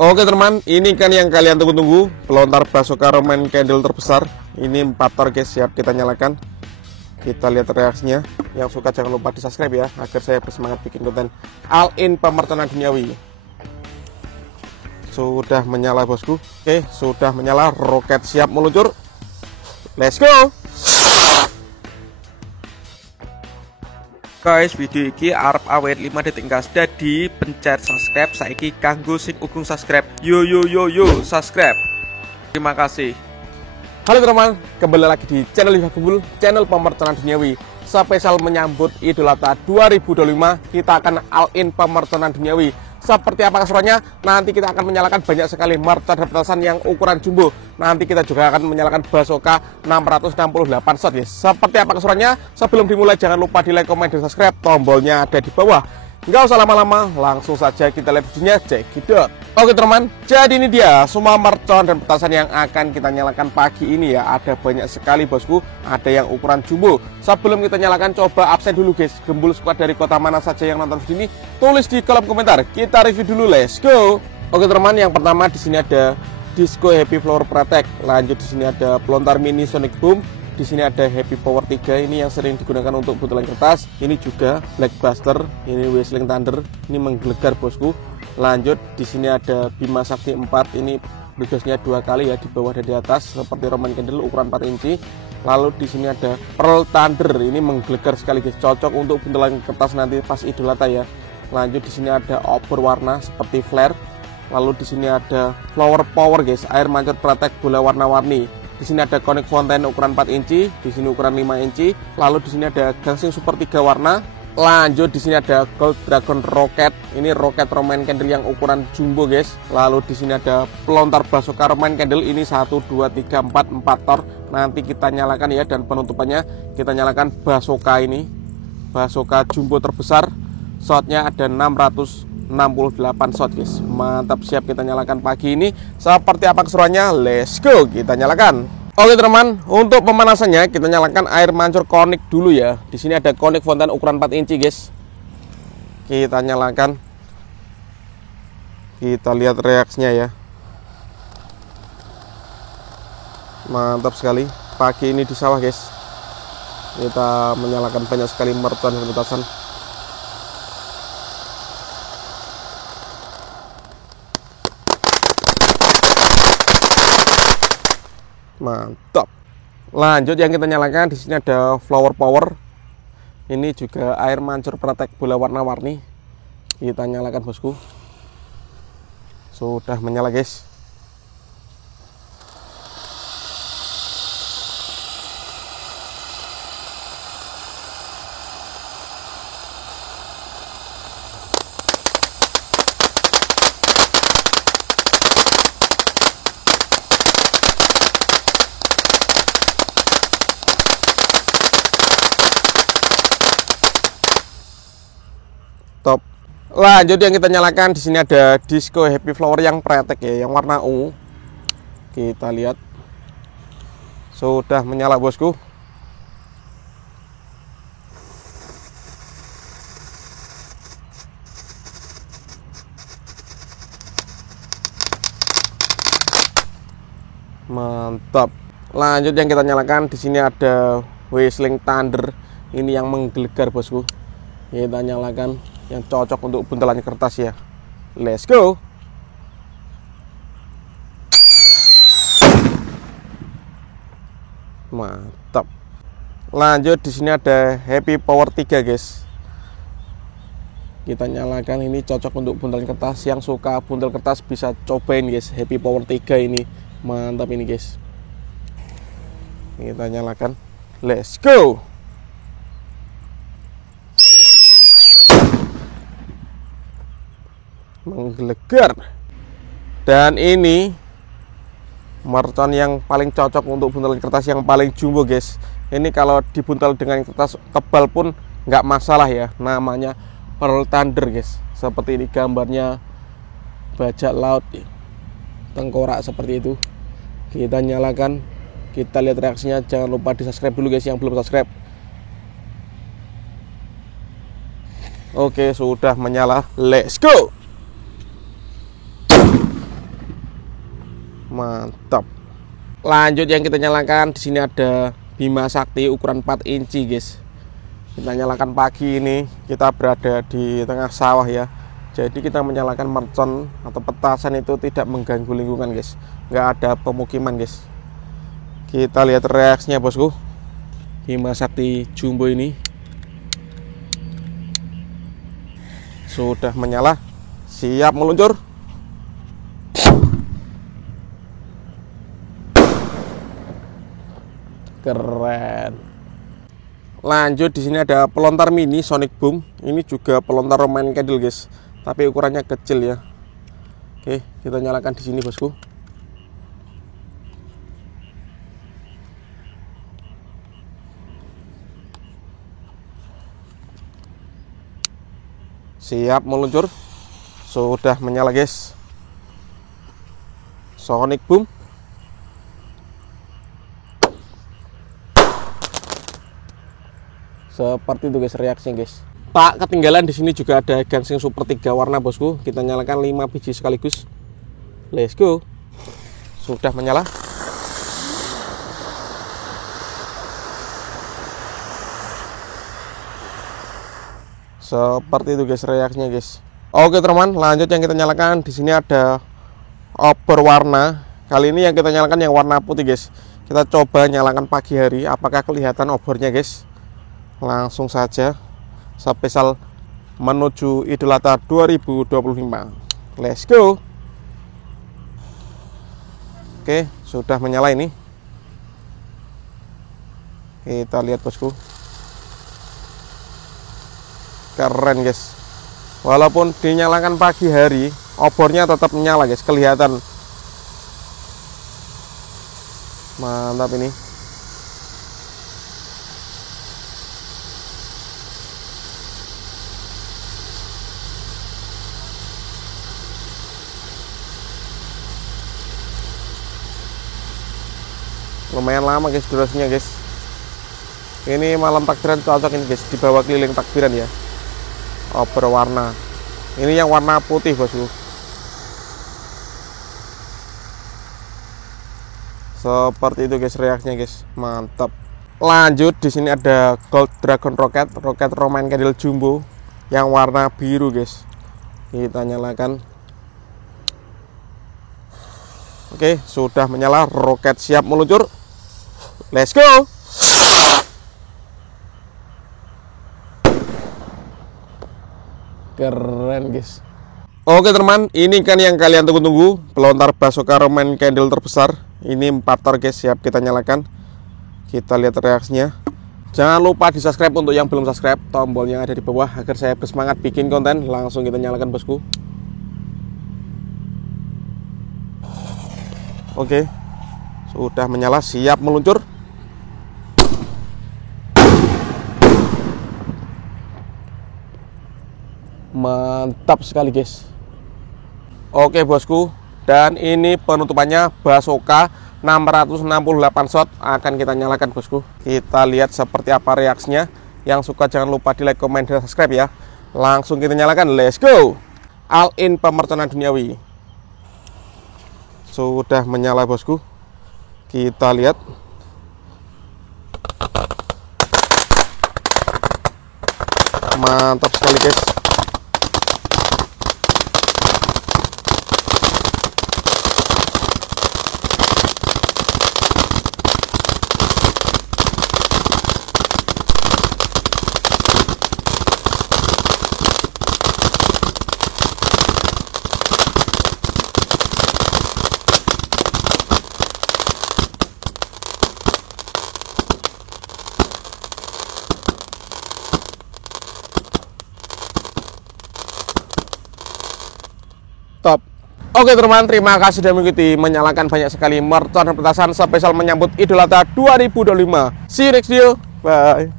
Oke teman, ini kan yang kalian tunggu-tunggu, pelontar Basoka Roman Candle terbesar. Ini 4 tor guys, siap kita nyalakan. Kita lihat reaksinya. Yang suka jangan lupa di subscribe ya, agar saya bersemangat bikin konten all in pemertanan duniawi. Sudah menyala bosku. Oke, sudah menyala, roket siap meluncur. Let's go. Guys, video ini arep awet 5 detik gas. Jadi pencet subscribe saiki kanggo sing ugung subscribe. Yo subscribe. Terima kasih. Halo teman, kembali lagi di channel Liva Gembul, channel pemertanan duniawi. Spesial menyambut Idul Adha 2025, kita akan all in pemertanan duniawi. Seperti apa keseruannya? Nanti kita akan menyalakan banyak sekali merchandise petasan yang ukuran jumbo. Nanti kita juga akan menyalakan Basoka 668 shot ya. Seperti apa keseruannya? Sebelum dimulai jangan lupa di like, komen, dan subscribe. Tombolnya ada di bawah. Nggak usah lama-lama, langsung saja kita lihat videonya, cekidot. Oke teman, jadi ini dia semua mercon dan petasan yang akan kita nyalakan pagi ini ya. Ada banyak sekali bosku, ada yang ukuran jumbo. Sebelum kita nyalakan, coba absen dulu guys. Gembul squad dari kota mana saja yang nonton video ini, tulis di kolom komentar. Kita review dulu, let's go. Oke teman, yang pertama di sini ada Disco Happy Flower Protect. Lanjut di sini ada pelontar mini Sonic Boom. Di sini ada Happy Power 3, ini yang sering digunakan untuk buntelan kertas. Ini juga Blackbuster, ini Whistling Thunder, ini menggelegar bosku. Lanjut di sini ada Bima Sakti 4, ini bridgesnya 2 kali ya, di bawah dan di atas, seperti Roman Candle ukuran 4 inci. Lalu di sini ada Pearl Thunder, ini menggelegar sekali guys, cocok untuk buntelan kertas nanti pas Idul Adha ya. Lanjut di sini ada obor warna seperti flare. Lalu di sini ada Flower Power guys, air mancur Protect bola warna-warni. Di sini ada Conic Fountain ukuran 4 inci, di sini ukuran 5 inci. Lalu di sini ada Gangsing Super 3 warna. Lanjut di sini ada Gold Dragon Rocket. Ini roket Roman Candle yang ukuran jumbo guys. Lalu di sini ada pelontar Basoka Roman Candle, ini 1 2 3 4 tor. Nanti kita nyalakan ya, dan penutupannya kita nyalakan Basoka ini. Basoka jumbo terbesar. Shotnya ada 668 shot guys. Mantap, siap kita nyalakan pagi ini. Seperti apa keseruannya? Let's go, kita nyalakan. Oke teman, untuk pemanasannya kita nyalakan air mancur Conic dulu ya. Di sini ada Conic Fountain ukuran 4 inci guys. Kita nyalakan. Kita lihat reaksinya ya. Mantap sekali. Pagi ini di sawah guys. Kita menyalakan banyak sekali mercon dan petasan. Mantap. Lanjut yang kita nyalakan, di sini ada Flower Power. Ini juga air mancur Protect bola warna-warni. Kita nyalakan bosku. Sudah menyala guys. Top. Lanjut yang kita nyalakan, di sini ada Disco Happy Flower yang pretek ya, yang warna ungu. Kita lihat. Sudah menyala bosku. Mantap. Lanjut yang kita nyalakan, di sini ada Whistling Thunder. Ini yang menggelegar bosku. Kita nyalakan, yang cocok untuk buntelan kertas ya. Let's go. Mantap. Lanjut di sini ada Happy Power 3 guys. Kita nyalakan, ini cocok untuk buntelan kertas. Yang suka buntel kertas bisa cobain guys, Happy Power 3 ini. Mantap ini guys. Kita nyalakan. Let's go. Menggelegar. Dan ini mercon yang paling cocok untuk buntelan kertas yang paling jumbo guys. Ini kalau dibuntel dengan kertas tebal pun nggak masalah ya. Namanya Pearl Thunder guys. Seperti ini gambarnya, bajak laut, tengkorak seperti itu. Kita nyalakan, kita lihat reaksinya. Jangan lupa di subscribe dulu guys yang belum subscribe. Oke, sudah menyala. Let's go. Mantap. Lanjut yang kita nyalakan, di sini ada Bima Sakti ukuran 4 inci guys. Kita nyalakan pagi ini, kita berada di tengah sawah ya. Jadi kita menyalakan mercon atau petasan itu tidak mengganggu lingkungan guys. Nggak ada pemukiman guys. Kita lihat reaksinya bosku. Bima Sakti jumbo ini sudah menyala, siap meluncur. Keren. Lanjut di sini ada pelontar mini Sonic Boom. Ini juga pelontar Roman Candle guys, tapi ukurannya kecil ya. Oke, kita nyalakan di sini bosku. Siap meluncur. Sudah menyala guys. Sonic Boom. Seperti itu guys reaksinya guys. Tak ketinggalan di sini juga ada gangsing super 3 warna bosku. Kita nyalakan 5 biji sekaligus. Let's go. Sudah menyala. Seperti itu guys reaksinya guys. Oke teman, lanjut yang kita nyalakan di sini ada obor warna. Kali ini yang kita nyalakan yang warna putih guys. Kita coba nyalakan pagi hari, apakah kelihatan obornya guys. Langsung saja spesial menuju Idul Adha 2025. Let's go. Oke, sudah menyala ini. Kita lihat bosku. Keren guys. Walaupun dinyalakan pagi hari, obornya tetap menyala guys, kelihatan. Mantap ini. Lumayan lama guys durasinya guys. Ini malam takbiran cocok ini guys, dibawa keliling takbiran ya. Obor warna. Ini yang warna putih bosku. Seperti itu guys reaksinya guys. Mantap. Lanjut di sini ada Gold Dragon Rocket Roman Candle jumbo yang warna biru guys. Kita nyalakan. Oke, sudah menyala, roket siap meluncur. Let's go. Keren guys. Oke teman, ini kan yang kalian tunggu-tunggu, pelontar Basoka Roman Candle terbesar. Ini 4 tor guys, siap kita nyalakan. Kita lihat reaksinya. Jangan lupa di subscribe untuk yang belum subscribe, tombolnya ada di bawah agar saya bersemangat bikin konten. Langsung kita nyalakan bosku. Oke, sudah menyala, siap meluncur. Mantap sekali guys. Oke bosku, dan ini penutupannya Basoka 668 shot akan kita nyalakan bosku. Kita lihat seperti apa reaksinya. Yang suka jangan lupa di like, komen, dan subscribe ya. Langsung kita nyalakan, let's go. All in pemerconan duniawi. Sudah menyala bosku. Kita lihat. Mantap sekali guys. Top. Oke teman, terima kasih sudah mengikuti. Menyalakan banyak sekali mercon dan petasan spesial menyambut Idul Adha 2025. See you next video. Bye.